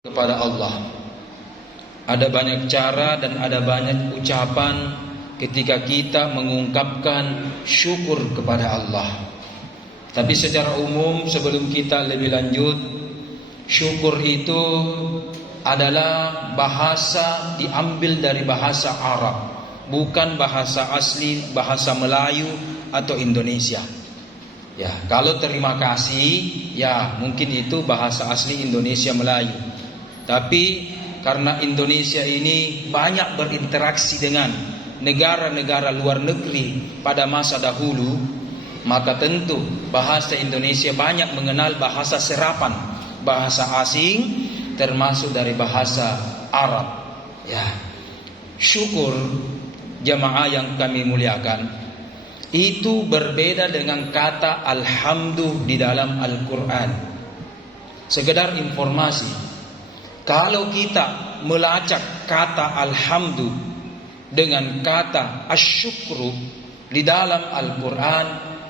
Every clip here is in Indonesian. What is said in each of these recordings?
kepada Allah. Ada banyak cara dan ada banyak ucapan ketika kita mengungkapkan syukur kepada Allah. Tapi secara umum sebelum kita lebih lanjut, syukur itu adalah bahasa diambil dari bahasa Arab, bukan bahasa asli bahasa Melayu atau Indonesia. Ya, kalau terima kasih, ya mungkin itu bahasa asli Indonesia Melayu. Tapi karena Indonesia ini banyak berinteraksi dengan negara-negara luar negeri pada masa dahulu, maka tentu bahasa Indonesia banyak mengenal bahasa serapan, bahasa asing termasuk dari bahasa Arab. Ya, syukur jamaah yang kami muliakan, itu berbeda dengan kata alhamdulillah di dalam Al-Quran. Sekedar informasi, kalau kita melacak kata alhamdulillah dengan kata asyukru di dalam Al-Quran,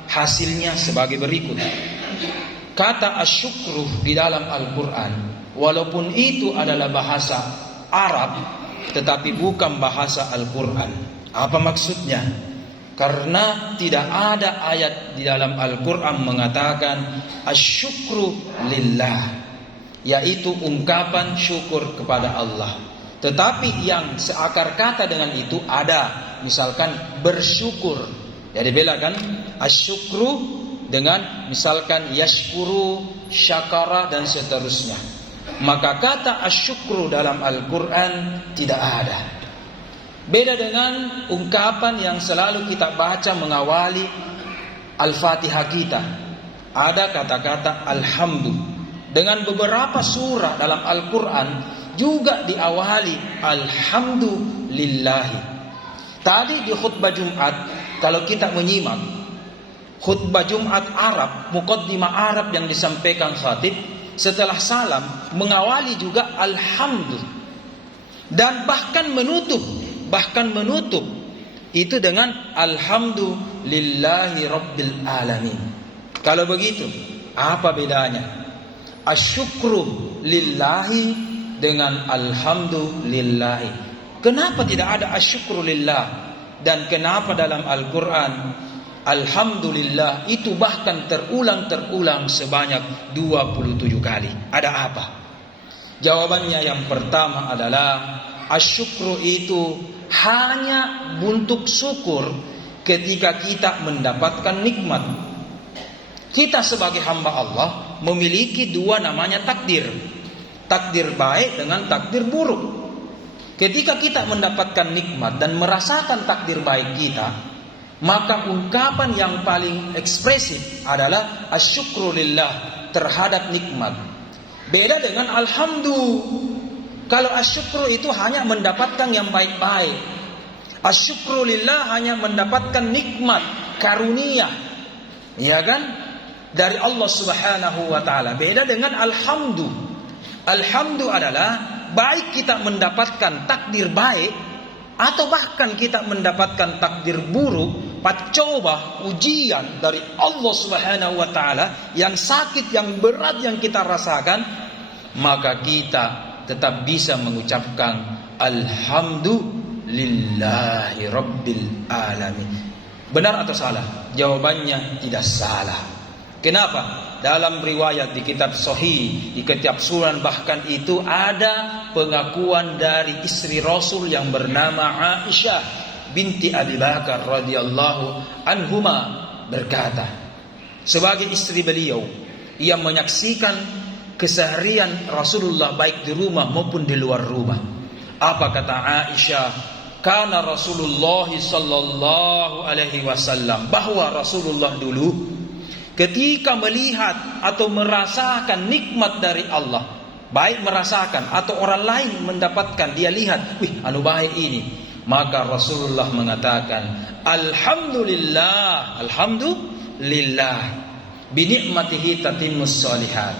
hasilnya sebagai berikut. Kata asyukru di dalam Al-Quran, walaupun itu adalah bahasa Arab, tetapi bukan bahasa Al-Quran. Apa maksudnya? Karena tidak ada ayat di dalam Al-Quran mengatakan asyukru lillah, yaitu ungkapan syukur kepada Allah. Tetapi yang seakar kata dengan itu ada, misalkan bersyukur. Jadi bedakan asyukru dengan misalkan yashkuru, syakara dan seterusnya. Maka kata asyukru dalam Al-Quran tidak ada. Beda dengan ungkapan yang selalu kita baca mengawali Al-Fatihah kita. Ada kata-kata alhamdulillah. Dengan beberapa surah dalam Al-Quran juga diawali alhamdulillahi. Tadi di khutbah Jumat, kalau kita menyimak khutbah Jumat Arab, muqaddimah Arab yang disampaikan khatib, setelah salam mengawali juga alhamdulillah. Dan bahkan menutup itu dengan alhamdulillahi rabbil alamin. Kalau begitu, apa bedanya asyukru lillahi dengan alhamdulillahi? Kenapa tidak ada asyukru lillah? Dan kenapa dalam Al-Quran alhamdulillah itu bahkan terulang sebanyak 27 kali? Ada apa? Jawabannya yang pertama adalah asyukru itu hanya bentuk syukur ketika kita mendapatkan nikmat. Kita sebagai hamba Allah memiliki dua namanya takdir. Takdir baik dengan takdir buruk. Ketika kita mendapatkan nikmat dan merasakan takdir baik kita, maka ungkapan yang paling ekspresif adalah asyukru lillah terhadap nikmat. Beda dengan alhamdulillah. Kalau asyukru itu hanya mendapatkan yang baik-baik. Asyukru lillah hanya mendapatkan nikmat, karunia. Ya kan? Dari Allah Subhanahu wa ta'ala. Beda dengan alhamdulillah. Alhamdulillah adalah baik kita mendapatkan takdir baik atau bahkan kita mendapatkan takdir buruk, coba ujian dari Allah Subhanahu wa ta'ala yang sakit, yang berat yang kita rasakan, maka kita tetap bisa mengucapkan alhamdulillahi rabbil alamin. Benar atau salah? Jawabannya tidak salah. Kenapa? Dalam riwayat di kitab Sahih, di kitab Sunan bahkan itu ada pengakuan dari istri Rasul yang bernama Aisyah binti Abi Bakar radhiyallahu anhuma, berkata, sebagai istri beliau, ia menyaksikan keseharian Rasulullah baik di rumah maupun di luar rumah. Apa kata Aisyah? Kana Rasulullah sallallahu alaihi wasallam, bahwa Rasulullah dulu ketika melihat atau merasakan nikmat dari Allah, baik merasakan atau orang lain mendapatkan, dia lihat, wih anu baik ini, maka Rasulullah mengatakan alhamdulillah, alhamdulillah, binikmatihi tatimmus shalihat.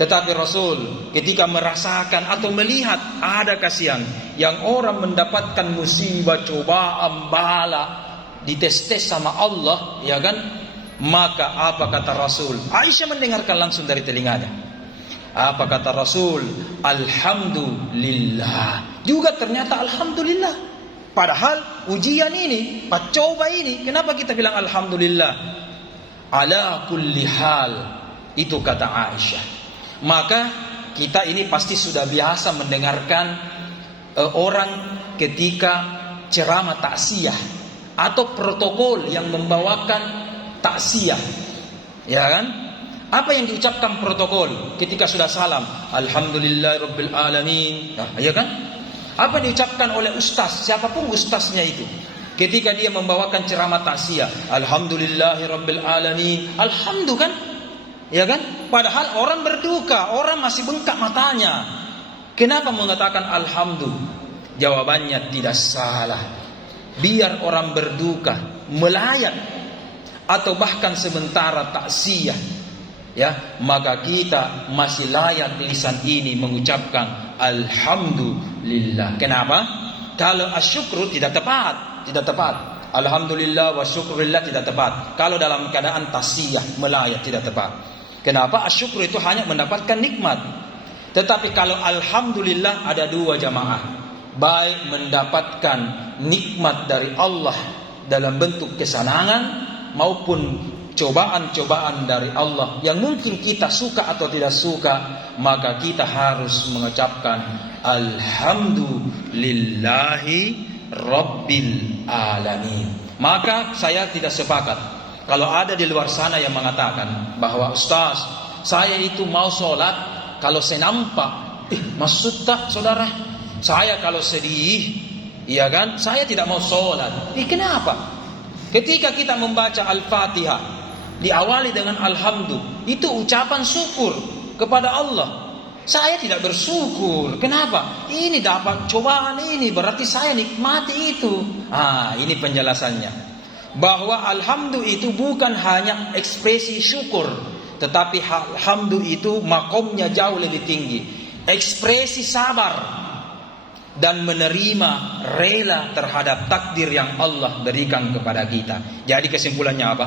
Tetapi Rasul ketika merasakan atau melihat ada kasihan yang orang mendapatkan musibah, cobaan, bala, dites-tes sama Allah, ya kan? Maka apa kata Rasul? Aisyah mendengarkan langsung dari telinganya. Apa kata Rasul? Alhamdulillah. Juga ternyata alhamdulillah. Padahal ujian ini, coba ini, kenapa kita bilang alhamdulillah? Ala kulli hal. Itu kata Aisyah. Maka kita ini pasti sudah biasa mendengarkan orang ketika ceramah taksiyah atau protokol yang membawakan taksiyah, ya kan? Apa yang diucapkan protokol ketika sudah salam? Alhamdulillahirabbil alamin. Nah, ya kan? Apa yang diucapkan oleh ustaz, siapapun ustaznya itu, ketika dia membawakan ceramah taksiyah, Alhamdulillahirabbil alamin. Alhamdulillah kan? Ya kan? Padahal orang berduka, orang masih bengkak matanya. Kenapa mengatakan alhamdulillah? Jawabannya tidak salah. Biar orang berduka, melayat, atau bahkan sementara taksiyah, ya, maka kita masih layak lisan ini mengucapkan alhamdulillah. Kenapa? Kalau asyukru tidak tepat, tidak tepat. Alhamdulillah wa syukurillah tidak tepat. Kalau dalam keadaan taksiyah, melayat, tidak tepat. Kenapa? Asyukru itu hanya mendapatkan nikmat. Tetapi kalau alhamdulillah ada dua jamaah, baik mendapatkan nikmat dari Allah dalam bentuk kesenangan maupun cobaan-cobaan dari Allah yang mungkin kita suka atau tidak suka, maka kita harus mengucapkan alhamdulillahi rabbil alamin. Maka saya tidak sepakat kalau ada di luar sana yang mengatakan bahwa Ustaz, saya itu mau sholat kalau saya nampak, maksud tak saudara, saya kalau sedih, iya kan, saya tidak mau sholat. Kenapa? Ketika kita membaca Al-Fatihah diawali dengan alhamdulillah, itu ucapan syukur kepada Allah. Saya tidak bersyukur. Kenapa? Ini dapat cobaan ini, berarti saya nikmati itu. Ini penjelasannya. Bahwa alhamdulillah itu bukan hanya ekspresi syukur, tetapi alhamdulillah itu makomnya jauh lebih tinggi. Ekspresi sabar dan menerima, rela terhadap takdir yang Allah berikan kepada kita. Jadi kesimpulannya apa?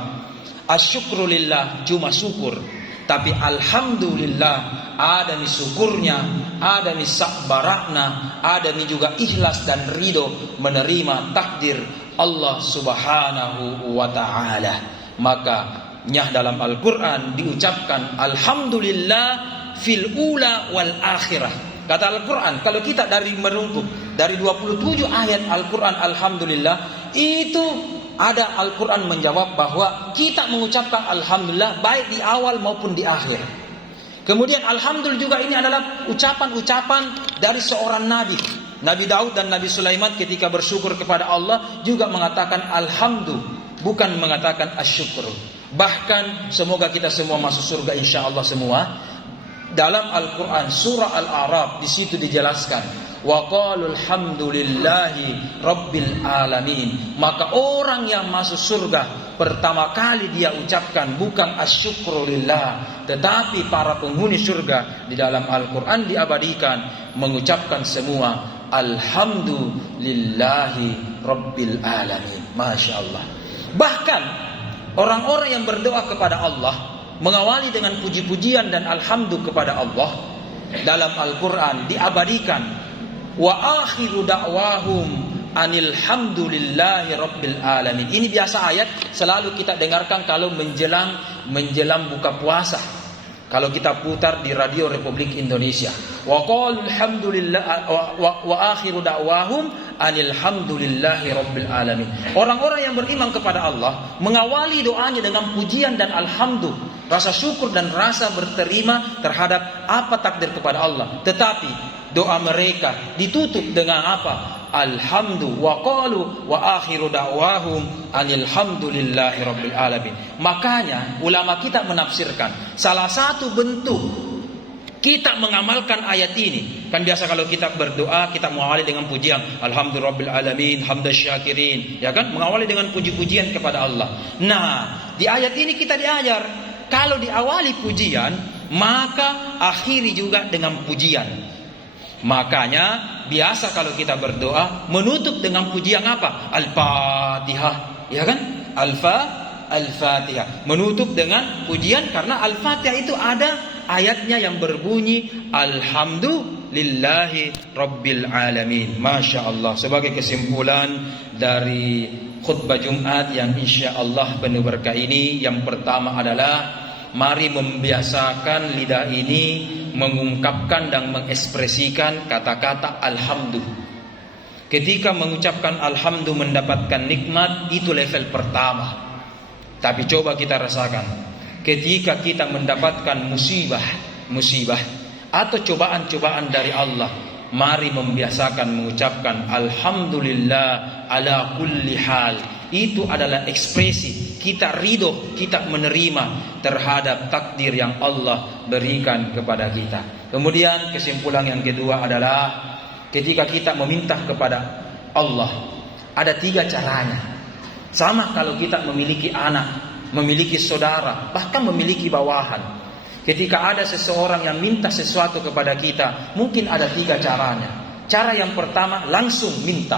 Asyukrulillah cuma syukur, tapi alhamdulillah ada nih syukurnya, ada nih sabarakna, ada nih juga ikhlas dan ridho menerima takdir Allah subhanahu wa ta'ala. Maka nyah dalam Al-Quran diucapkan alhamdulillah fil ula wal akhirah. Kata Al-Quran, kalau kita dari merungkuk dari 27 ayat Al-Quran alhamdulillah, itu ada Al-Quran menjawab bahwa kita mengucapkan alhamdulillah baik di awal maupun di akhir. Kemudian alhamdulillah juga ini adalah ucapan-ucapan dari seorang nabi. Nabi Daud dan Nabi Sulaiman ketika bersyukur kepada Allah juga mengatakan alhamdulillah, bukan mengatakan asyukur. Bahkan semoga kita semua masuk surga insyaallah semua. Dalam Al-Quran surah Al-A'raf di situ dijelaskan wa qalu alhamdulillahi rabbil alamin. Maka orang yang masuk surga pertama kali dia ucapkan bukan asyukrulillah, tetapi para penghuni surga di dalam Al-Quran diabadikan mengucapkan semua alhamdulillahi rabbil alamin. Masya Allah. Bahkan orang-orang yang berdoa kepada Allah mengawali dengan puji-pujian dan alhamdulillah kepada Allah dalam Al-Quran diabadikan wa akhiru da'wahum anilhamdulillahi rabbil alamin. Ini biasa ayat selalu kita dengarkan kalau menjelang buka puasa. Kalau kita putar di radio Republik Indonesia, wa qalu alhamdulillah wa akhiru da'wahum anilhamdulillahi rabbil alamin. Orang-orang yang beriman kepada Allah mengawali doanya dengan pujian dan alhamdulillah, rasa syukur dan rasa berterima terhadap apa takdir kepada Allah. Tetapi doa mereka ditutup dengan apa? Alhamdulillah wa qalu wa akhiru da'wahum anilhamdulillahi rabbil alamin. Makanya ulama kita menafsirkan salah satu bentuk kita mengamalkan ayat ini. Kan biasa kalau kita berdoa kita mengawali dengan pujian alhamdulillah rabbil alamin hamdasyakirin, ya kan, mengawali dengan puji-pujian kepada Allah. Nah, di ayat ini kita diajar kalau diawali pujian maka akhiri juga dengan pujian. Makanya biasa kalau kita berdoa menutup dengan pujian apa? Al-Fatihah, ya kan? Al-Fatihah menutup dengan pujian karena Al-Fatihah itu ada ayatnya yang berbunyi Alhamdulillahi Rabbil Alamin. Masya Allah. Sebagai kesimpulan dari khutbah Jumat yang insya Allah penuh berkah ini, yang pertama adalah mari membiasakan lidah ini mengungkapkan dan mengekspresikan kata-kata alhamdulillah. Ketika mengucapkan alhamdulillah mendapatkan nikmat, itu level pertama. Tapi coba kita rasakan, ketika kita mendapatkan musibah atau cobaan-cobaan dari Allah, mari membiasakan mengucapkan alhamdulillah ala kulli hal. Itu adalah ekspresi kita ridho, kita menerima terhadap takdir yang Allah berikan kepada kita. Kemudian kesimpulan yang kedua adalah ketika kita meminta kepada Allah, ada 3 caranya. Sama kalau kita memiliki anak, memiliki saudara, bahkan memiliki bawahan. Ketika ada seseorang yang minta sesuatu kepada kita, mungkin ada 3 caranya. Cara yang pertama, langsung minta.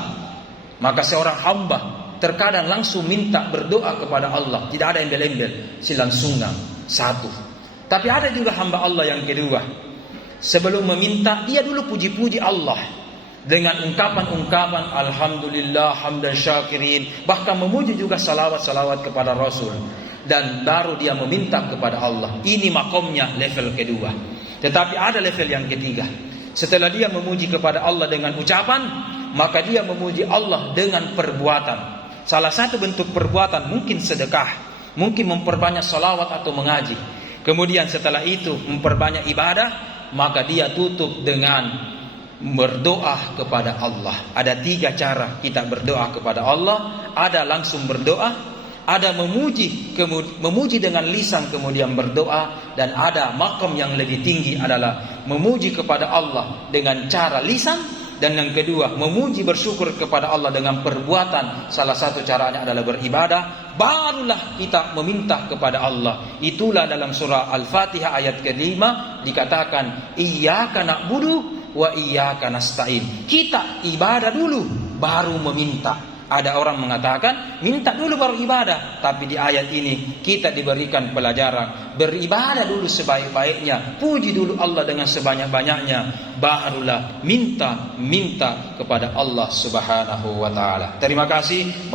Maka seorang hamba terkadang langsung minta, berdoa kepada Allah, tidak ada embel-embel, silangsungan, satu. Tapi ada juga hamba Allah yang kedua, sebelum meminta dia dulu puji-puji Allah dengan ungkapan-ungkapan alhamdulillah hamdan syakirin, bahkan memuji juga salawat-salawat kepada Rasul, dan baru dia meminta kepada Allah. Ini makomnya level kedua. Tetapi ada level yang ketiga. Setelah dia memuji kepada Allah dengan ucapan, maka dia memuji Allah dengan perbuatan. Salah satu bentuk perbuatan mungkin sedekah, mungkin memperbanyak salawat atau mengaji. Kemudian setelah itu memperbanyak ibadah, maka dia tutup dengan berdoa kepada Allah. Ada 3 cara kita berdoa kepada Allah. Ada langsung berdoa, ada memuji dengan lisan kemudian berdoa, dan ada makom yang lebih tinggi adalah memuji kepada Allah dengan cara lisan, dan yang kedua memuji bersyukur kepada Allah dengan perbuatan. Salah satu caranya adalah beribadah, barulah kita meminta kepada Allah. Itulah dalam surah Al-Fatihah ayat ke-5 dikatakan iyyaka na'budu wa iyyaka nasta'in. Kita ibadah dulu baru meminta. Ada orang mengatakan minta dulu baru ibadah, tapi di ayat ini kita diberikan pelajaran beribadah dulu sebaik-baiknya, puji dulu Allah dengan sebanyak-banyaknya, barulah minta kepada Allah Subhanahu wa taala. Terima kasih.